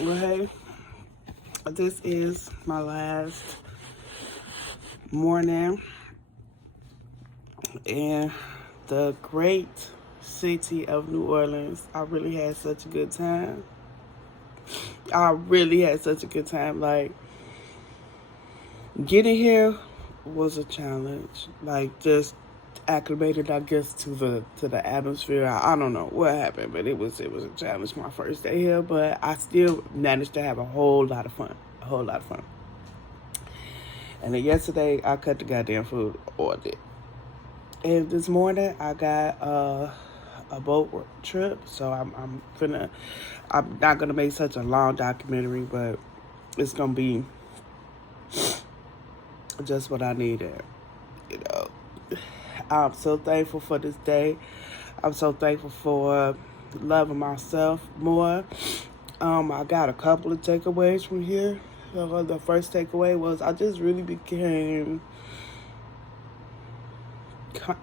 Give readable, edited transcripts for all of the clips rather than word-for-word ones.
Well, hey, this is my last morning in the great city of New Orleans. I really had such a good time. Like, getting here was a challenge. Like, just acclimated, I guess, to the atmosphere. I don't know what happened, but it was a challenge my first day here. But I still managed to have a whole lot of fun. A whole lot of fun. And then yesterday, I cut the goddamn food order. And this morning, I got a boat trip. So I'm not gonna make such a long documentary, but it's gonna be just what I needed. You know, I'm so thankful for this day. I'm so thankful for loving myself more. I got a couple of takeaways from here. The first takeaway was I just really became.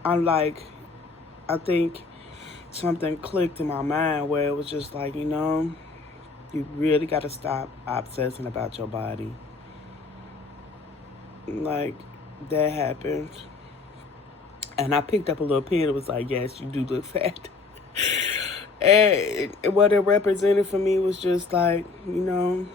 I think something clicked in my mind where it was just like, you really got to stop obsessing about your body. Like, that happened. And I picked up a little pen. It was like, yes, you do look fat. And what it represented for me was just like, not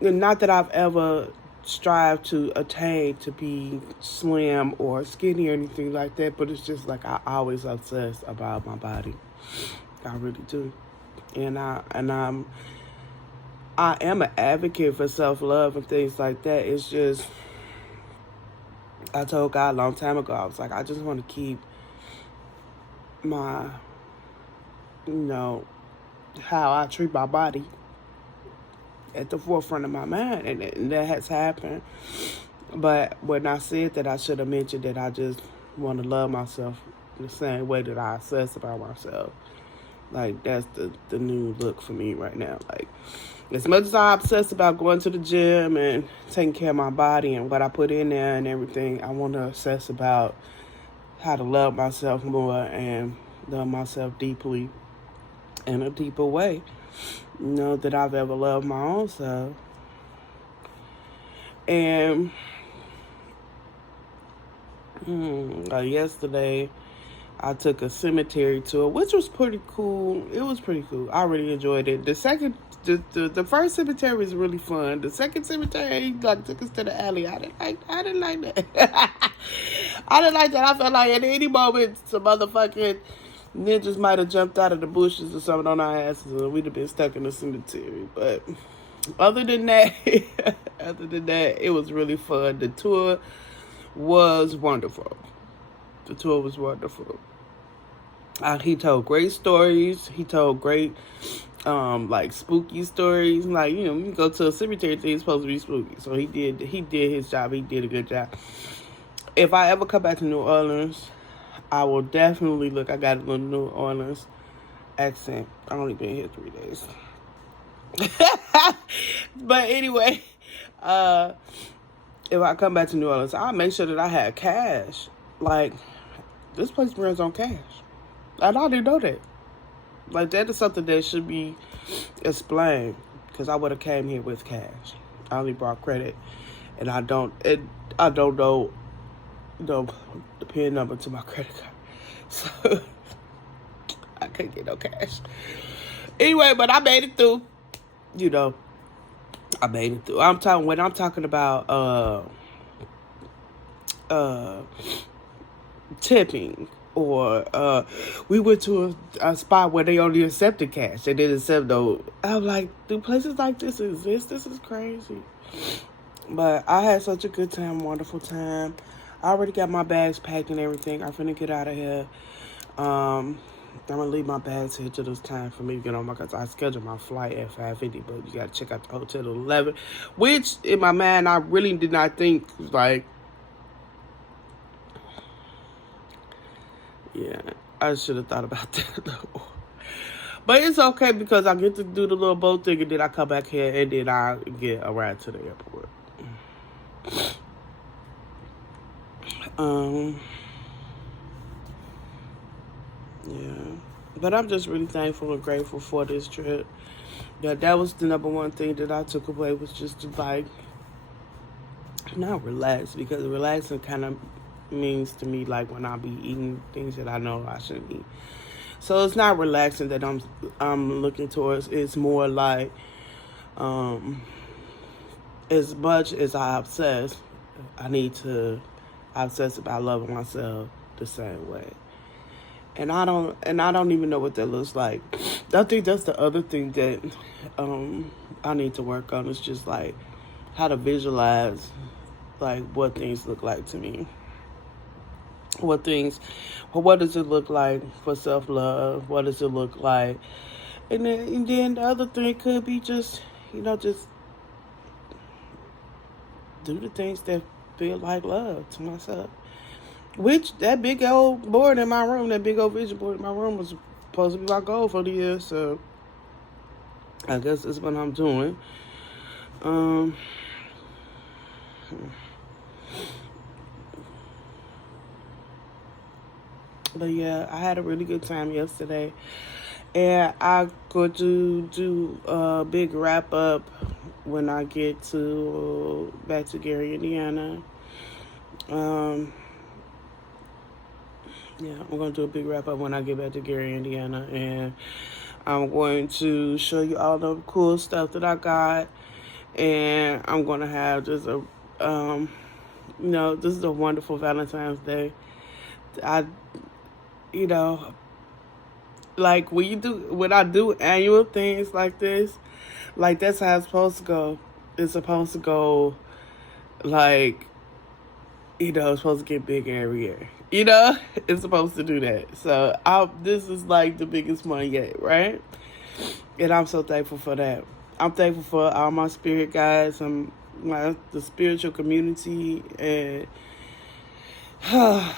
that I've ever strived to attain to be slim or skinny or anything like that, but it's just like I always obsess about my body. I really do. And I am an advocate for self-love and things like that. It's just, I told God a long time ago, I was like, I just want to keep my, how I treat my body at the forefront of my mind, and that has happened. But when I said that, I should have mentioned that I just want to love myself the same way that I obsess about myself. Like, that's the new look for me right now. Like, as much as I obsess about going to the gym and taking care of my body and what I put in there and everything, I want to obsess about how to love myself more and love myself deeply in a deeper way, that I've ever loved my own self. And yesterday, I took a cemetery tour, which was pretty cool. It was pretty cool. I really enjoyed it. The first cemetery was really fun. The second cemetery, took us to the alley. I didn't like that. I didn't like that. I felt like at any moment some motherfucking ninjas might have jumped out of the bushes or something on our asses, and we'd have been stuck in the cemetery. But other than that, it was really fun. The tour was wonderful. He told great stories. He told great, spooky stories. Like, you go to a cemetery, it's supposed to be spooky. So he did his job. He did a good job. If I ever come back to New Orleans, I will definitely look. I got a little New Orleans accent. I only been here 3 days. But anyway, if I come back to New Orleans, I'll make sure that I have cash. Like, this place runs on cash. And I didn't know that. Like, that is something that should be explained. Because I would have came here with cash. I only brought credit. And I don't know the PIN number to my credit card. So, I couldn't get no cash. Anyway, but I made it through. I made it through. When I'm talking about tipping, or we went to a spot where they only accepted cash. They didn't accept no. I'm like, do places like this exist? This is crazy. But I had such a good time, wonderful time. I already got my bags packed and everything. I'm finna get out of here. I'm gonna leave my bags here till it's time for me to get on because I scheduled my flight at 5:50, but you gotta check out the hotel at 11, which in my mind I really did not think, like, yeah, I should have thought about that though. But it's okay because I get to do the little boat thing and then I come back here and then I get a ride to the airport. Yeah. But I'm just really thankful and grateful for this trip. That was the number one thing that I took away, was just to like not relax, because relaxing kind of means to me like when I be eating things that I know I shouldn't eat. So it's not relaxing that I'm looking towards. It's more like um, as much as I obsess, I need to obsess about loving myself the same way. And I don't even know what that looks like. I think that's the other thing that I need to work on. Is just like how to visualize like what things look like to me. What does it look like for self-love? What does it look like? And then the other thing could be just, just do the things that feel like love to myself. Which, that big old board in my room, that big old vision board in my room, was supposed to be my goal for the year. So I guess that's what I'm doing. Um, but yeah, I had a really good time yesterday. And I go to do a big wrap up when I get back to Gary, Indiana. Yeah, I'm going to do a big wrap up when I get back to Gary, Indiana. And I'm going to show you all the cool stuff that I got. And I'm going to have just this is a wonderful Valentine's Day. Like when I do annual things like this, like that's how it's supposed to go. It's supposed to go like, it's supposed to get bigger every year. It's supposed to do that. So this is like the biggest one yet, right? And I'm so thankful for that. I'm thankful for all my spirit guides and the spiritual community and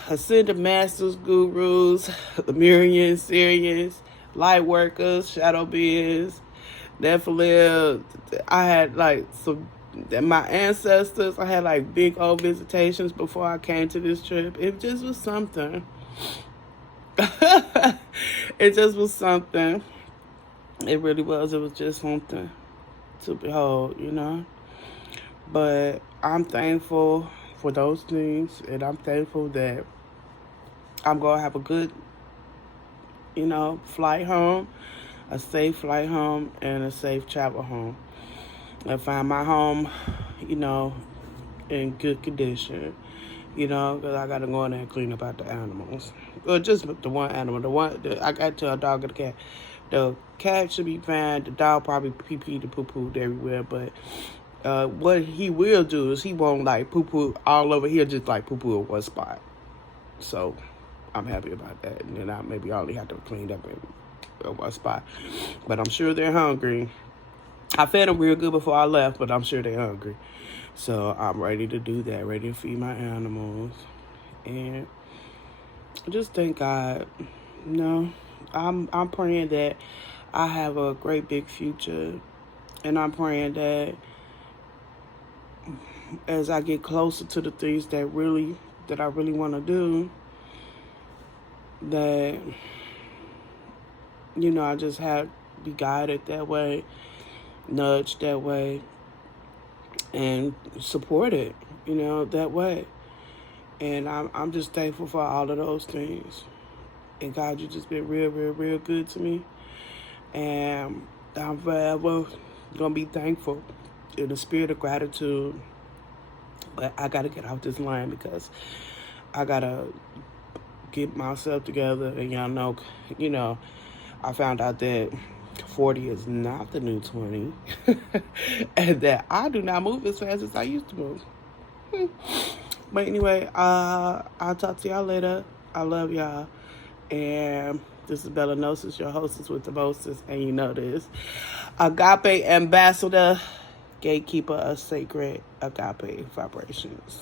Ascended Masters, Gurus, Lemurians, Syrians, Light Workers, Shadow Beings, Nephilim. I had like my ancestors. I had like big old visitations before I came to this trip. It just was something. It just was something. It really was. It was just something to behold, But I'm thankful for those things, and I'm thankful that I'm going to have a good, flight home, a safe flight home, and a safe travel home. I find my home, in good condition, because I got to go in there and clean up out the animals. Well, just the one animal. I got to a dog and a cat. The cat should be fine. The dog probably pee-peed and poo-pooed everywhere, but what he will do is he won't like poo-poo all over. He'll just like poo-poo in one spot. So I'm happy about that. And then I maybe only have to clean up in one spot. But I'm sure they're hungry. I fed them real good before I left, but I'm sure they're hungry. So I'm ready to do that, ready to feed my animals. And just thank God. I'm praying that I have a great big future. And I'm praying that as I get closer to the things that I really want to do, that, I just have to be guided that way, nudged that way, and supported, that way. And I'm just thankful for all of those things. And God, you just been real, real, real good to me. And I'm forever going to be thankful in the spirit of gratitude. But I got to get off this line because I got to get myself together. And y'all know, I found out that 40 is not the new 20. And that I do not move as fast as I used to move. But anyway, I'll talk to y'all later. I love y'all. And this is Bella Gnosis, your hostess with the mostest. And you know this. Agape ambassador, gatekeeper of sacred agape vibrations.